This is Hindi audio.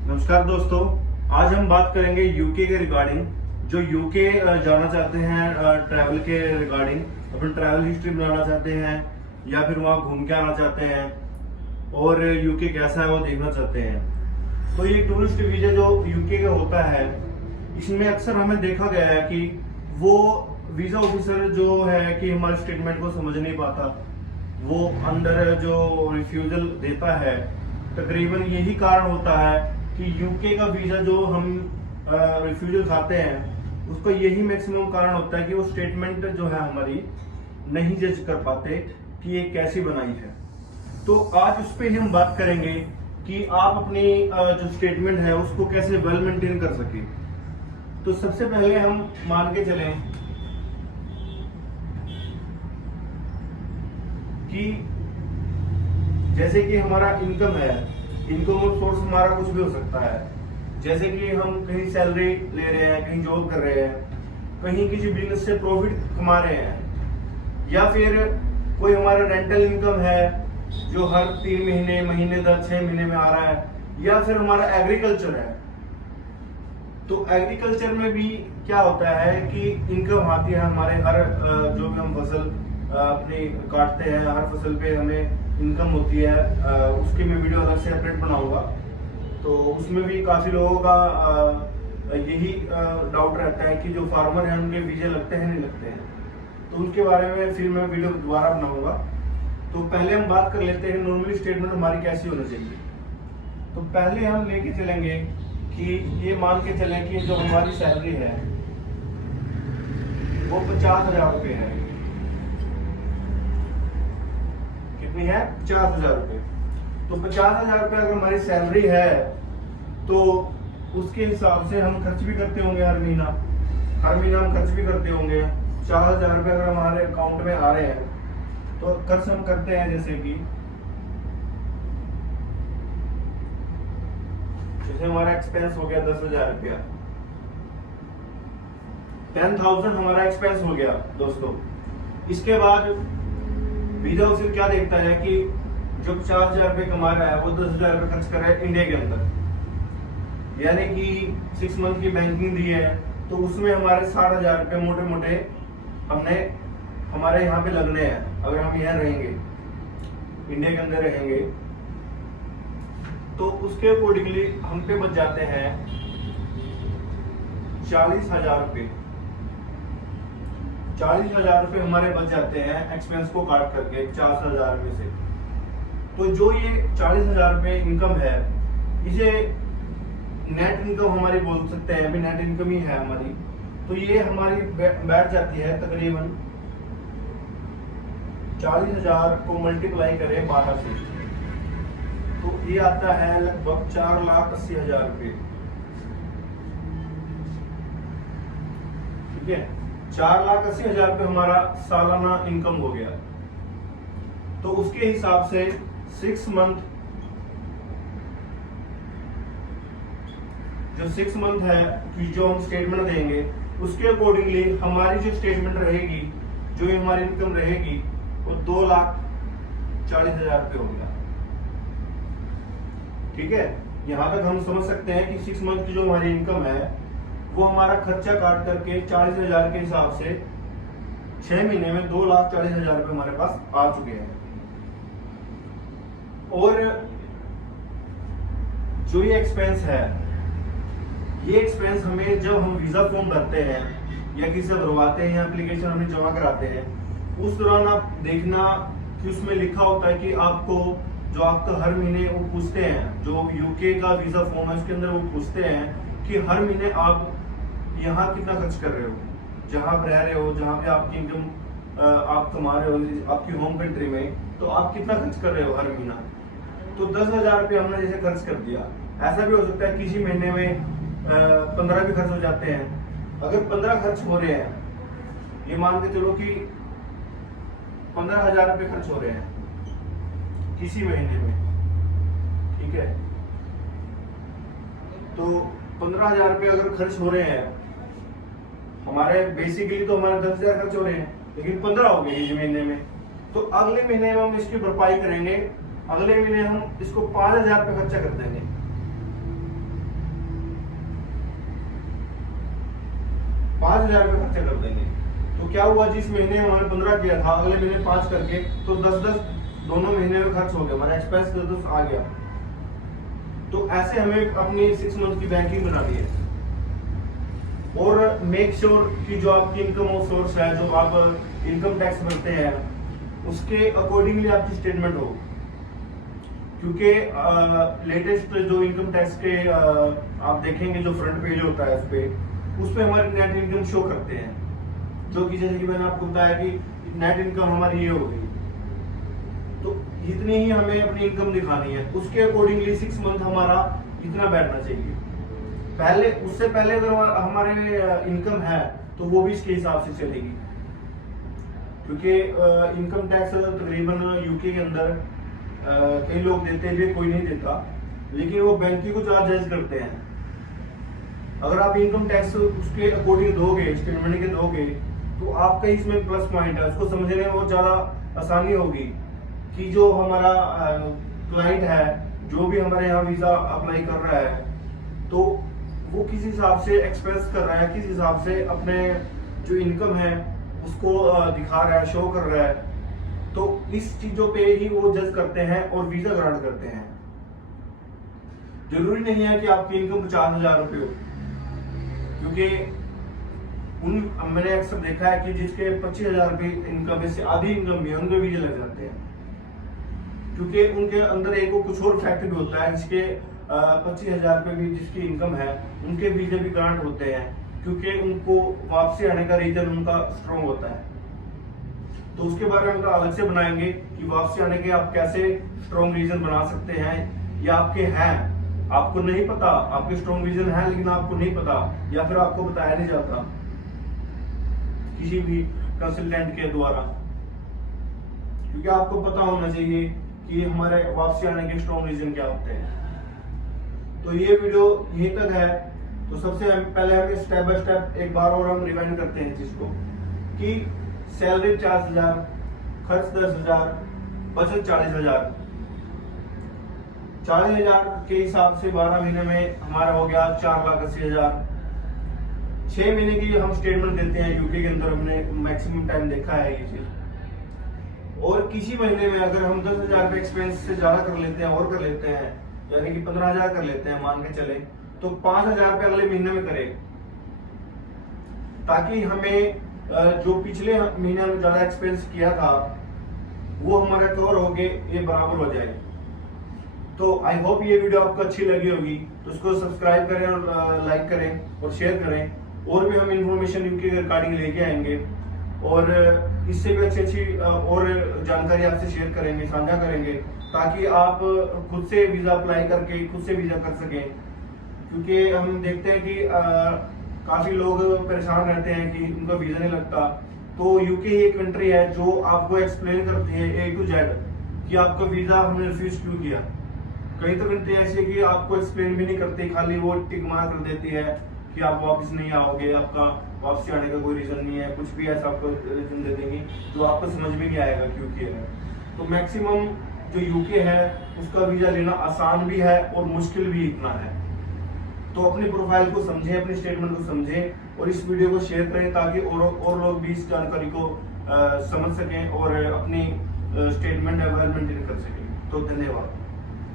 नमस्कार दोस्तों, आज हम बात करेंगे यूके के रिगार्डिंग। जो यूके जाना चाहते हैं ट्रैवल के रिगार्डिंग, अपनी ट्रैवल हिस्ट्री बनाना चाहते हैं या फिर वहाँ घूम के आना चाहते हैं और यूके कैसा है वो देखना चाहते हैं। तो ये टूरिस्ट वीजा जो यूके का होता है, इसमें अक्सर हमें देखा गया है कि वो वीजा ऑफिसर जो है कि हमारे स्टेटमेंट को समझ नहीं पाता, वो अंदर जो रिफ्यूजल देता है। तकरीबन यही कारण होता है कि यूके का वीजा जो हम रिफ्यूजल खाते हैं, उसका यही मैक्सिमम कारण होता है कि वो स्टेटमेंट जो है हमारी नहीं जज कर पाते कि ये कैसी बनाई है। तो आज उस पर हम बात करेंगे कि आप अपनी जो स्टेटमेंट है उसको कैसे वेल मेंटेन कर सके। तो सबसे पहले हम मान के चलें कि जैसे कि हमारा इनकम है, इनकम सोर्स हमारा कुछ भी हो सकता है। जैसे कि हम कहीं सैलरी ले रहे हैं, कहीं जॉब कर रहे हैं, कहीं किसी बिजनेस से प्रॉफिट कमा रहे हैं, या फिर कोई हमारा रेंटल इनकम है जो हर 3 महीने, महीने 6 महीने में आ रहा है, या फिर हमारा एग्रीकल्चर है। तो एग्रीकल्चर में भी क्या होता है कि इनकम आती है हमारे हर जो भी हम फसल अपनी काटते हैं, हर फसल पे हमें इनकम होती है। उसकी मैं वीडियो अलग से सेपरेट बनाऊंगा। तो उसमें भी काफी लोगों का यही डाउट रहता है कि जो फार्मर हैं उनके वीजे लगते हैं नहीं लगते हैं। तो उनके बारे में फिर मैं वीडियो दोबारा बनाऊंगा। तो पहले हम बात कर लेते हैं नॉर्मली स्टेटमेंट हमारी कैसी होनी चाहिए। तो पहले हम लेके चलेंगे कि ये मान के चलें कि जो हमारी सैलरी है वो 50,000 रुपये है। कितनी है? 50,000 रुपये। तो 50,000 रुपये अगर हमारी सैलरी है तो उसके हिसाब से हम खर्च भी करते होंगे हर महीना हम खर्च भी करते होंगे। 50,000 रुपये अगर हमारे अकाउंट में आ रहे हैं तो खर्च हम करते हैं। जैसे हमारा एक्सपेंस हो गया 10,000 रुपया, 10,000 हमारा एक्सपेंस हो गया दोस्तों। इसके बाद वीजा ऑफिसर क्या देखता है कि जो 50,000 रुपये कमा रहा है वो 10,000 रुपये खर्च कर रहा है इंडिया के अंदर, यानी कि 6 मंथ की बैंकिंग दी है। तो उसमें हमारे 60,000 रुपये मोटे मोटे हमने हमारे यहाँ पे लगने हैं। अगर हम यहाँ रहेंगे, इंडिया के अंदर रहेंगे, तो उसके अकॉर्डिंगली हम पे बच जाते हैं 40,000 रुपये। 40,000 रुपये हमारे बच जाते हैं एक्सपेंस को काट करके 50,000 में से। तो जो ये 40,000 रुपये इनकम है, इसे नेट इनकम हमारी बोल सकते हैं, अभी नेट इनकम ही है हमारी। तो ये हमारी बैठ जाती है तकरीबन 40,000 को मल्टीप्लाई करें 12 से, तो ये आता है लगभग 4,80,000 रुपये। ठीक है, 4,80,000 रुपये हमारा सालाना इनकम हो गया। तो उसके हिसाब से 6 मंथ, जो 6 मंथ है कि जो हम स्टेटमेंट देंगे, उसके अकॉर्डिंगली हमारी जो स्टेटमेंट रहेगी, जो हमारी इनकम रहेगी, वो 2,40,000 रुपये हो गया। ठीक है, यहां तक हम समझ सकते हैं कि 6 मंथ की जो हमारी इनकम है वो हमारा खर्चा काट करके 40,000 के हिसाब से 6 महीने में 2,40,000 रुपये हमारे पास आ चुके हैं। और जो ये एक्सपेंस है, ये एक्सपेंस हमें जब हम वीजा फॉर्म भरते हैं या किसी से भरवाते हैं या एप्लीकेशन हमें जमा कराते हैं, उस दौरान आप देखना कि उसमें लिखा होता है कि आपको जो आपका हर महीने वो पूछते हैं, जो यूके का वीजा फॉर्म है उसके अंदर वो पूछते हैं कि हर महीने आप यहाँ कितना खर्च कर रहे हो, जहाँ आप रह रहे हो, जहाँ पे आपकी इनकम आप कमा रहे हो आपकी होम कंट्री में, तो आप कितना खर्च कर रहे हो हर महीना। तो 10,000 रुपये हमने जैसे खर्च कर दिया। ऐसा भी हो सकता है किसी महीने में 15 भी खर्च हो जाते हैं। अगर 15 खर्च हो रहे हैं, ये मान के चलो कि 15,000 रुपये खर्च हो रहे हैं किसी महीने में, ठीक है, तो 15,000 रुपये अगर खर्च हो रहे हैं हमारे, बेसिकली तो हमारे 10,000 खर्च हो रहे हैं, लेकिन 15 हो गए इस महीने में। तो अगले महीने में हम इसकी भरपाई करेंगे, अगले महीने हम इसको 5,000 रुपये खर्चा कर देंगे। 5,000 रुपये खर्चा कर देंगे। तो क्या हुआ, जिस महीने हमारे 15 किया था अगले महीने 5 करके तो 10-10 दोनों महीने में खर्च हो गया, हमारा एक्सपेंस 10-10 आ गया। तो ऐसे हमें अपनी 6 मंथ की बैंकिंग बनानी है। और मेक श्योर कि जो आपकी इनकम सोर्स है, जो आप इनकम टैक्स भरते हैं, उसके अकॉर्डिंगली आपकी स्टेटमेंट हो। क्योंकि लेटेस्ट जो इनकम टैक्स के आप देखेंगे जो फ्रंट पेज होता है उस पे हमारी नेट इनकम शो करते हैं, जो कि जैसे कि मैंने आपको बताया कि नेट इनकम हमारी ये हो गई। तो इतनी ही हमें अपनी इनकम दिखानी है, उसके अकॉर्डिंगली 6 मंथ हमारा इतना बैठना चाहिए। उससे पहले अगर हमारे इनकम है तो वो भी इसके हिसाब से चलेगी। क्योंकि इनकम टैक्स तकरीबन यूके के अंदर कई लोग देते भी, कोई नहीं देता, लेकिन वो बैंक की कुछ जज करते हैं। अगर आप इनकम टैक्स उसके अकॉर्डिंग दोगे, स्टेटमेंट के दोगे, तो आपका इसमें प्लस पॉइंट है, उसको समझने में बहुत ज्यादा आसानी होगी कि जो हमारा क्लाइंट है, जो भी हमारे यहाँ वीजा अप्लाई कर रहा है, तो वो किस हिसाब से एक्सप्रेस कर रहा है, किस हिसाब से अपने जो इनकम है उसको दिखा रहा है, शो कर रहा है। तो इस चीजों पे ही वो जज करते हैं और वीजा ग्रांट करते हैं। जरूरी नहीं है कि आपकी इनकम 50,000 रुपये हो, क्योंकि मैंने अक्सर देखा है कि जिसके 25,000 रुपये इनकम से आधी इनकम भी उनके वीजे लग जाते हैं। क्योंकि उनके अंदर एक कुछ और फैक्टर भी होता है, जिसके 25,000 रुपये भी जिसकी इनकम है उनके वीजे भी ग्रांट होते हैं, क्योंकि उनको वापसी आने का रीजन उनका स्ट्रॉन्ग होता है। तो उसके बारे में अलग से बनाएंगे कि वापसी आने के आप कैसे स्ट्रॉन्ग रीजन बना सकते हैं, या आपके हैं, आपको नहीं पता, आपके स्ट्रॉन्ग रीजन है लेकिन आपको नहीं पता, या फिर आपको बताया नहीं जाता किसी भी कंसल्टेंट के द्वारा। क्योंकि आपको पता होना चाहिए कि हमारे वापसी आने के स्ट्रॉन्ग रीजन क्या होते हैं। तो ये वीडियो यहीं तक है। तो सबसे पहले हम स्टेप बाय स्टेप एक बार और हम रिवाइंड करते हैं चीज को, कि सैलरी 50,000, खर्च 10,000, बचत 40,000। 40,000 के हिसाब से 12 महीने में हमारा हो गया 4,80,000। 6 महीने की हम स्टेटमेंट देते हैं यूके के अंदर, हमने मैक्सिमम टाइम देखा है ये चीज। और किसी महीने में अगर हम 10,000 रुपये एक्सपेंस से ज्यादा कर लेते हैं और कर लेते हैं, यानी कि 15,000 कर लेते हैं मान के चले, तो 5,000 रुपये अगले महीने में करें, ताकि हमें जो पिछले महीने में ज्यादा एक्सपेंस किया था वो हमारा कवर हो के ये बराबर हो जाए। तो आई होप ये वीडियो आपको अच्छी लगी होगी, तो उसको सब्सक्राइब करें और लाइक करें और शेयर करें। और भी हम इंफॉर्मेशन इनके रिगार्डिंग लेके आएंगे, और इससे भी अच्छी और जानकारी आपसे शेयर करेंगे, साझा करेंगे, ताकि आप खुद से वीजा अप्लाई करके खुद से वीजा कर सकें। क्योंकि हम देखते हैं कि काफी लोग परेशान रहते हैं कि उनका वीजा नहीं लगता। तो यूके एक कंट्री है जो आपको एक्सप्लेन करती है A to Z कि आपका वीजा हमने रिफ्यूज क्यों किया। कई तो कंट्री ऐसी है कि आपको एक्सप्लेन भी नहीं करती, खाली वो टिक मार कर देती है कि आप वापस नहीं आओगे, आपका वापसी आने का कोई रीजन नहीं है, कुछ भी ऐसा आपको रीजन दे देंगे जो आपको समझ में नहीं आएगा क्यों किया है। तो मैक्सिमम जो यूके है उसका वीजा लेना आसान भी है और मुश्किल भी इतना है। तो अपनी प्रोफाइल को समझें, अपनी स्टेटमेंट को समझें और इस वीडियो को शेयर करें, ताकि और लोग भी इस जानकारी को समझ सकें और अपनी स्टेटमेंट डेवलपमेंट कर सकें। तो धन्यवाद।